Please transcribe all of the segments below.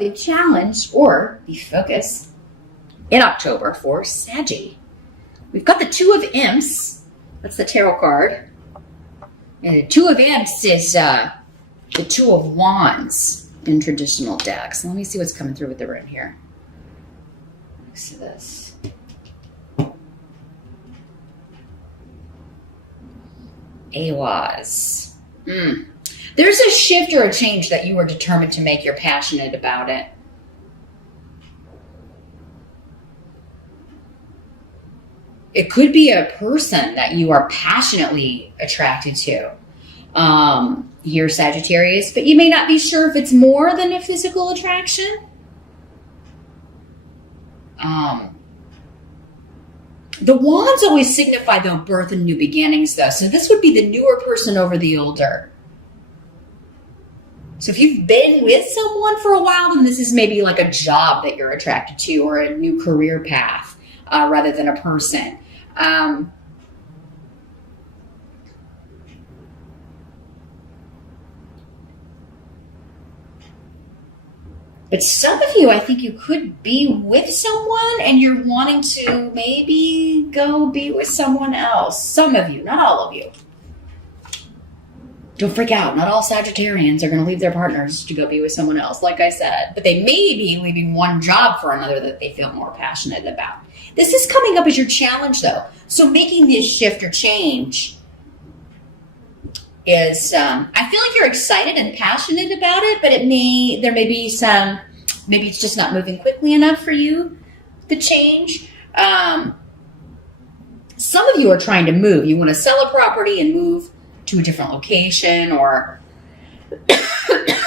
the challenge or the focus in October for Saggy. We've got the Two of Imps. That's the tarot card. And the Two of Imps is the Two of Wands in traditional decks. Let me see what's coming through with the room here. Let's see this. Awas. There's a shift or a change that you are determined to make. You're passionate about it. It could be a person that you are passionately attracted to. Here, Sagittarius, but you may not be sure if it's more than a physical attraction. The wands always signify, though, birth and new beginnings, though. So this would be the newer person over the older. So if you've been with someone for a while, then this is maybe like a job that you're attracted to or a new career path rather than a person. But some of you, I think you could be with someone and you're wanting to maybe go be with someone else. Some of you, not all of you. Don't freak out. Not all Sagittarians are going to leave their partners to go be with someone else, like I said. But they may be leaving one job for another that they feel more passionate about. This is coming up as your challenge, though. So making this shift or change is, I feel like you're excited and passionate about it, but there may be some, maybe it's just not moving quickly enough for you, the change. Some of you are trying to move. You want to sell a property and move to a different location, or,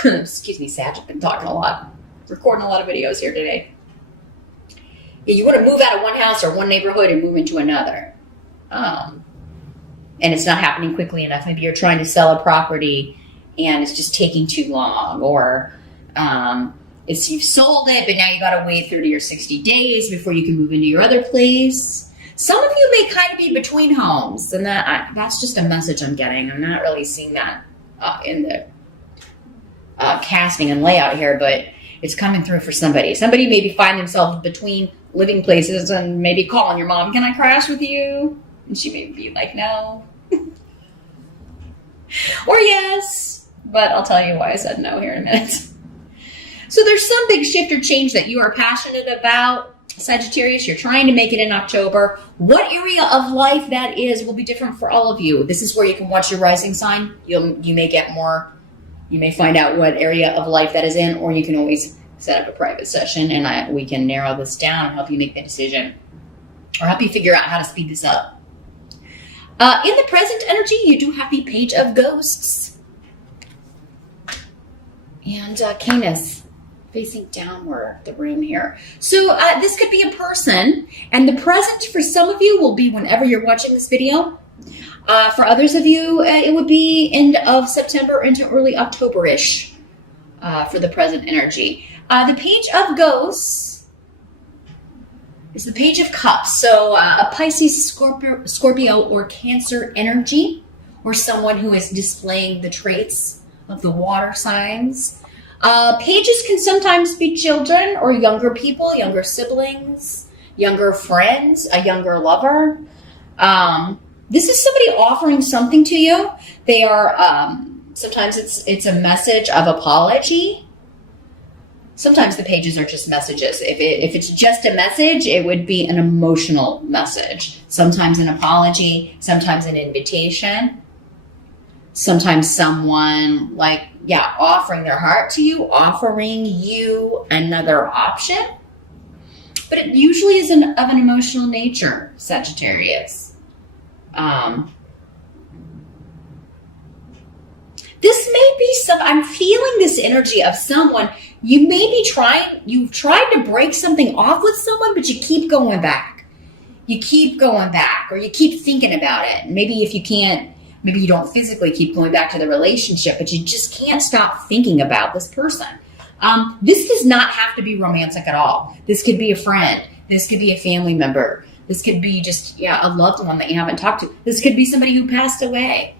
excuse me, Sag, I've been talking a lot, recording a lot of videos here today. Yeah, you want to move out of one house or one neighborhood and move into another. And it's not happening quickly enough. Maybe you're trying to sell a property and it's just taking too long, or you've sold it, but now you got to wait 30 or 60 days before you can move into your other place. Some of you may kind of be between homes, and that's just a message I'm getting. I'm not really seeing that in the casting and layout here, but it's coming through for somebody. Somebody maybe find themselves between living places and maybe calling your mom, "Can I crash with you?" And she may be like, "No." Or yes, but I'll tell you why I said no here in a minute. So there's some big shift or change that you are passionate about. Sagittarius, you're trying to make it in October. What area of life that is will be different for all of you. This is where you can watch your rising sign. You may get more, you may find out what area of life that is in, or you can always set up a private session and we can narrow this down and help you make the decision or help you figure out how to speed this up. In the present energy, you do have the Page of Ghosts. And Canis facing downward the room here. So this could be a person, and the present for some of you will be whenever you're watching this video. For others of you, it would be end of September into early October-ish for the present energy. The Page of Ghosts is the Page of Cups. So a Pisces, Scorpio, or Cancer energy, or someone who is displaying the traits of the water signs. Pages can sometimes be children or younger people, younger siblings, younger friends, a younger lover. This is somebody offering something to you. They are, sometimes it's a message of apology. Sometimes the pages are just messages. If it's just a message, it would be an emotional message. Sometimes an apology, sometimes an invitation. Sometimes someone offering their heart to you, offering you another option. But it usually is of an emotional nature, Sagittarius. This may be I'm feeling this energy of someone, you may be you've tried to break something off with someone, but you keep going back. You keep going back, or you keep thinking about it. Maybe if you can't, maybe you don't physically keep going back to the relationship, but you just can't stop thinking about this person. This does not have to be romantic at all. This could be a friend. This could be a family member. This could be just, a loved one that you haven't talked to. This could be somebody who passed away.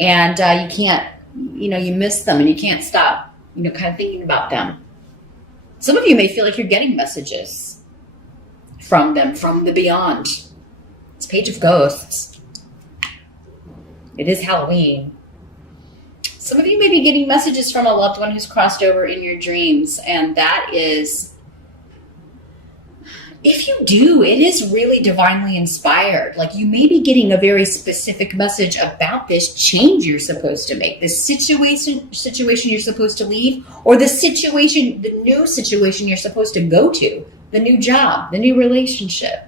And you can't, you miss them and you can't stop, kind of thinking about them. Some of you may feel like you're getting messages from them, from the beyond. It's Page of Ghosts. It is Halloween. Some of you may be getting messages from a loved one who's crossed over in your dreams, and that is, if you do, it is really divinely inspired. Like, you may be getting a very specific message about this change you're supposed to make, this situation you're supposed to leave, or the new situation you're supposed to go to, the new job, the new relationship.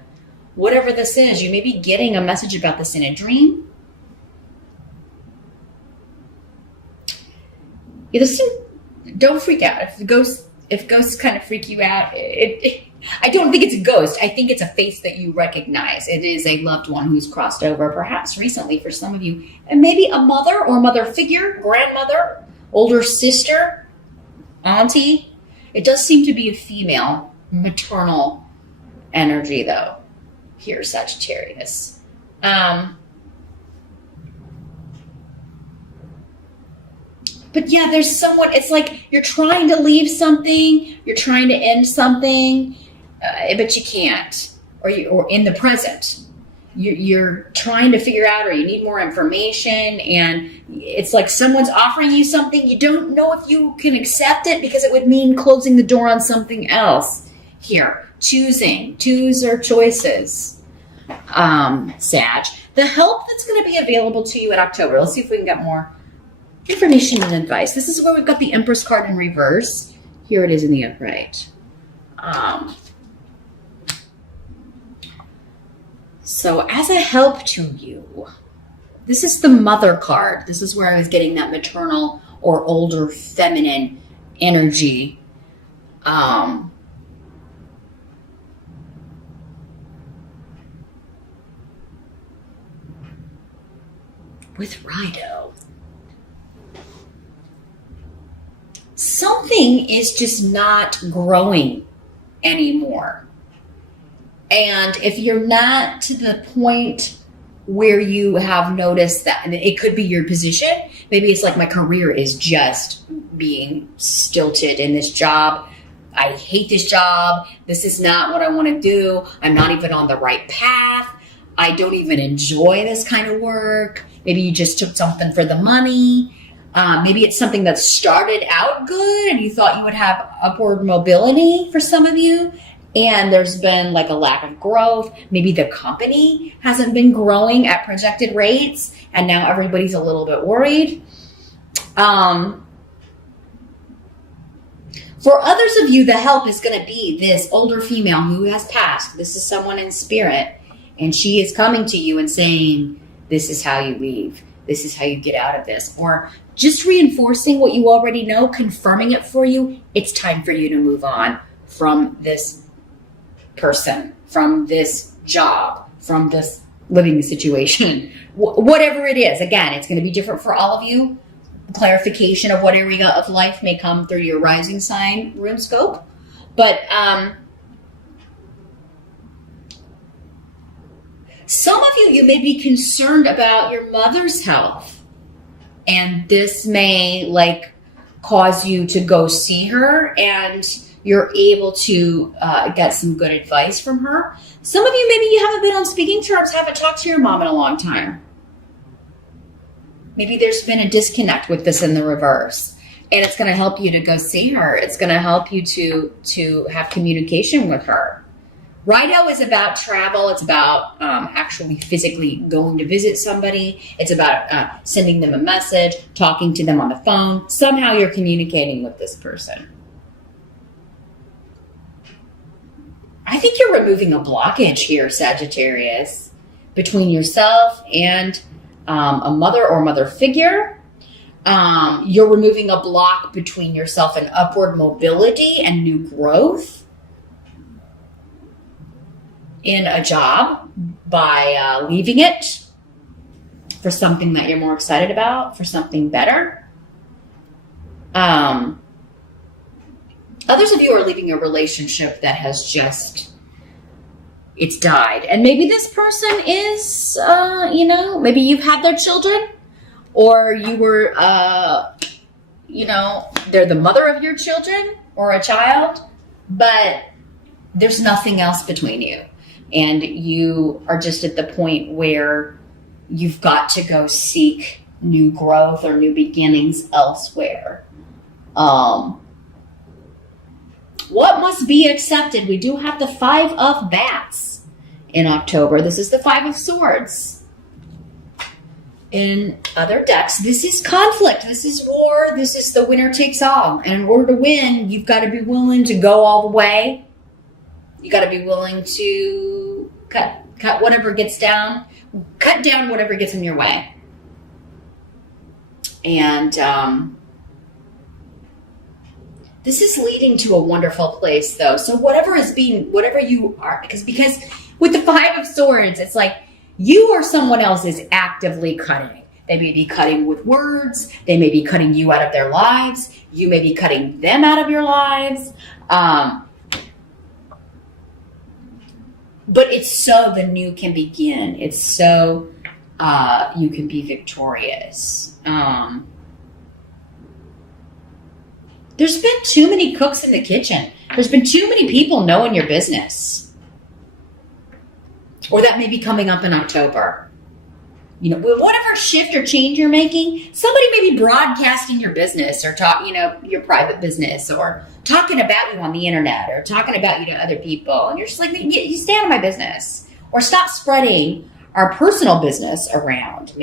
Whatever this is, you may be getting a message about this in a dream. Don't freak out. If ghosts kind of freak you out, I don't think it's a ghost. I think it's a face that you recognize. It is a loved one who's crossed over, perhaps recently for some of you. And maybe a mother or mother figure, grandmother, older sister, auntie. It does seem to be a female, maternal energy, though, here, Sagittarius. But yeah, there's someone, it's like you're trying to leave something, you're trying to end something, but you can't, or in the present. You're trying to figure out, or you need more information, and it's like someone's offering you something. You don't know if you can accept it because it would mean closing the door on something else. Here, twos or choices, Sag. The help that's going to be available to you in October. Let's see if we can get more information and advice. This is where we've got the Empress card in reverse. Here it is in the upright. So as a help to you, this is the Mother card. This is where I was getting that maternal or older feminine energy. With Rido. Something is just not growing anymore. And if you're not to the point where you have noticed that, and it could be your position, maybe it's like, my career is just being stilted in this job. I hate this job. This is not what I want to do. I'm not even on the right path. I don't even enjoy this kind of work. Maybe you just took something for the money. Maybe it's something that started out good and you thought you would have upward mobility for some of you, and there's been like a lack of growth. Maybe the company hasn't been growing at projected rates, and now everybody's a little bit worried. For others of you, the help is going to be this older female who has passed. This is someone in spirit, and she is coming to you and saying, this is how you leave. This is how you get out of this. Or just reinforcing what you already know, confirming it for you. It's time for you to move on from this person, from this job, from this living situation, whatever it is. Again, it's going to be different for all of you. Clarification of what area of life may come through your rising sign rune scope. But some of you may be concerned about your mother's health. And this may cause you to go see her, and you're able to get some good advice from her. Some of you, maybe you haven't been on speaking terms, haven't talked to your mom in a long time. Maybe there's been a disconnect with this in the reverse, and it's going to help you to go see her. It's going to help you to have communication with her. Rido is about travel. It's about actually physically going to visit somebody. It's about sending them a message, talking to them on the phone. Somehow you're communicating with this person. I think you're removing a blockage here, Sagittarius, between yourself and a mother or mother figure. You're removing a block between yourself and upward mobility and new growth in a job by leaving it for something that you're more excited about, for something better. Others of you are leaving a relationship that has just, it's died. And maybe this person is, maybe you've had their children, or you were, they're the mother of your children or a child. but there's nothing else between you. And you are just at the point where you've got to go seek new growth or new beginnings elsewhere. What must be accepted? We do have the 5 of Bats in October. This is the 5 of Swords. In other decks, this is conflict. This is war. This is the winner takes all. And in order to win, you've got to be willing to go all the way. You got to be willing to cut whatever gets down. Cut down whatever gets in your way. And this is leading to a wonderful place, though. So whatever you are, because with the 5 of Swords, it's like you or someone else is actively cutting. They may be cutting with words. They may be cutting you out of their lives. You may be cutting them out of your lives. But it's so the new can begin. It's so you can be victorious. There's been too many cooks in the kitchen. There's been too many people knowing your business. Or that may be coming up in October. You know, whatever shift or change you're making, somebody may be broadcasting your business or your private business or talking about you on the internet or talking about you to other people. And you're just like, you stay out of my business. Or stop spreading our personal business around.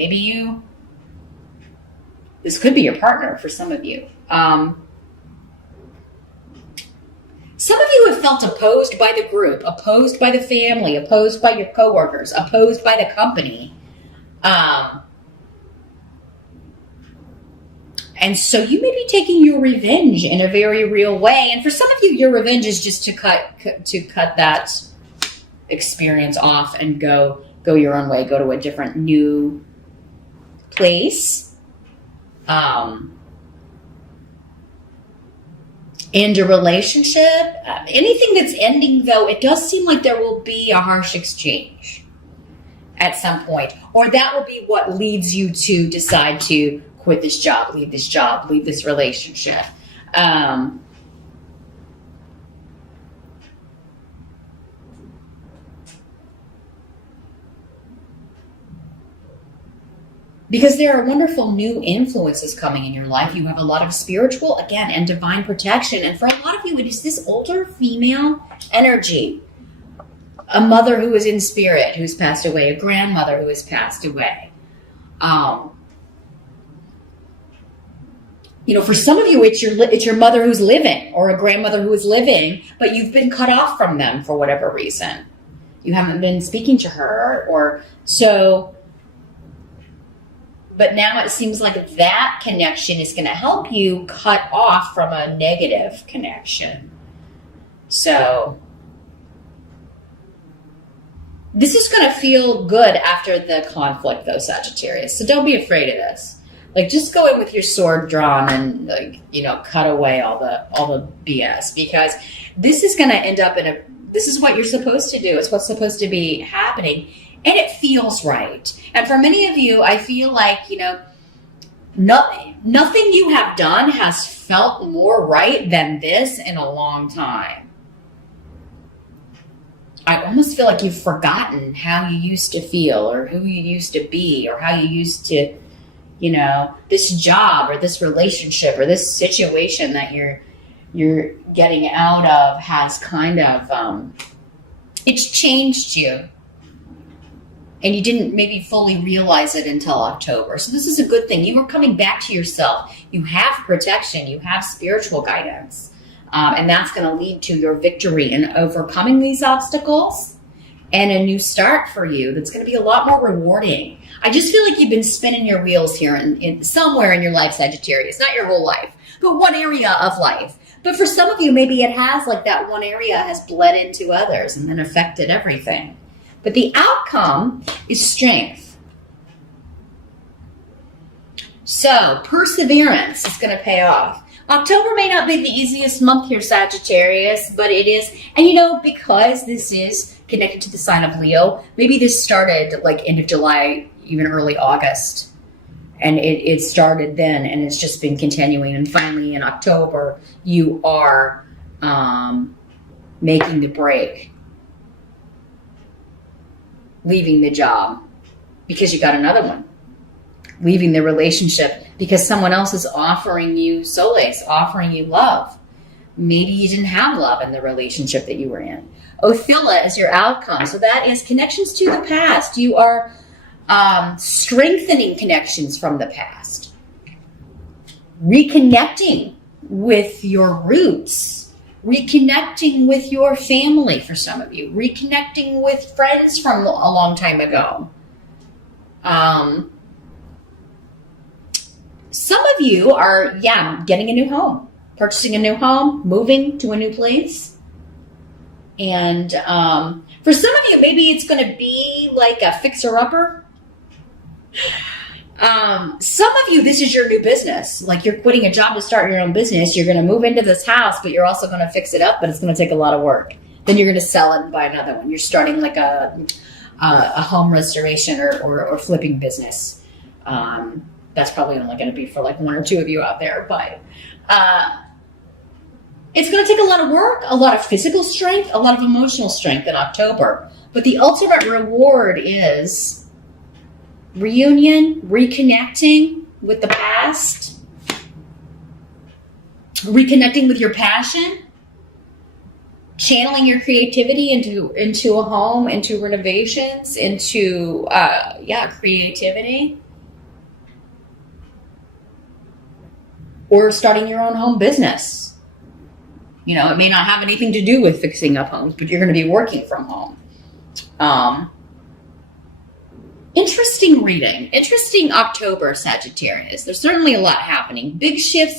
This could be your partner for some of you. Some of you have felt opposed by the group, opposed by the family, opposed by your coworkers, opposed by the company. And so you may be taking your revenge in a very real way. And for some of you, your revenge is just to cut that experience off and go your own way, go to a different new place. And a relationship, anything that's ending, though, it does seem like there will be a harsh exchange at some point. Or that will be what leads you to decide to quit this job, leave this relationship. Because there are wonderful new influences coming in your life. You have a lot of spiritual, again, and divine protection. And for a lot of you, it is this older female energy. A mother who is in spirit, who's passed away. A grandmother who has passed away. For some of you, it's your mother who's living or a grandmother who is living, but you've been cut off from them for whatever reason. You haven't been speaking to her or so... But now it seems like that connection is going to help you cut off from a negative connection. So this is going to feel good after the conflict, though, Sagittarius. So don't be afraid of this. Like, just go in with your sword drawn and, cut away all the BS, because this is going to end up this is what you're supposed to do. It's what's supposed to be happening. And it feels right. And for many of you, I feel like, nothing you have done has felt more right than this in a long time. I almost feel like you've forgotten how you used to feel or who you used to be or how you used to, this job or this relationship or this situation that you're getting out of has kind of, it's changed you. And you didn't maybe fully realize it until October. So this is a good thing. You are coming back to yourself. You have protection. You have spiritual guidance. And that's going to lead to your victory in overcoming these obstacles and a new start for you that's going to be a lot more rewarding. I just feel like you've been spinning your wheels here in somewhere in your life, Sagittarius. Not your whole life, but one area of life. But for some of you, maybe it has, like that one area has bled into others and then affected everything. But the outcome is strength. So perseverance is going to pay off. October may not be the easiest month here, Sagittarius, but it is. And because this is connected to the sign of Leo, maybe this started like end of July, even early August. And it started then, and it's just been continuing. And finally in October, you are making the break, leaving the job because you got another one, leaving the relationship because someone else is offering you solace, offering you love. Maybe you didn't have love in the relationship that you were in. Othila is your outcome. So that is connections to the past. You are strengthening connections from the past. Reconnecting with your roots. Reconnecting with your family for some of you. Reconnecting with friends from a long time ago. Some of you are, getting a new home. Purchasing a new home, moving to a new place. And for some of you, maybe it's going to be like a fixer-upper. Some of you, this is your new business. Like you're quitting a job to start your own business. You're going to move into this house, but you're also going to fix it up, but it's going to take a lot of work. Then you're going to sell it and buy another one. You're starting like a home restoration or flipping business. That's probably only going to be for like one or two of you out there, but it's going to take a lot of work, a lot of physical strength, a lot of emotional strength in October. But the ultimate reward is reunion, reconnecting with the past, reconnecting with your passion, channeling your creativity into a home, into renovations, into creativity. Or starting your own home business. You know, it may not have anything to do with fixing up homes, but you're going to be working from home. Interesting reading. Interesting October, Sagittarius. There's certainly a lot happening. Big shifts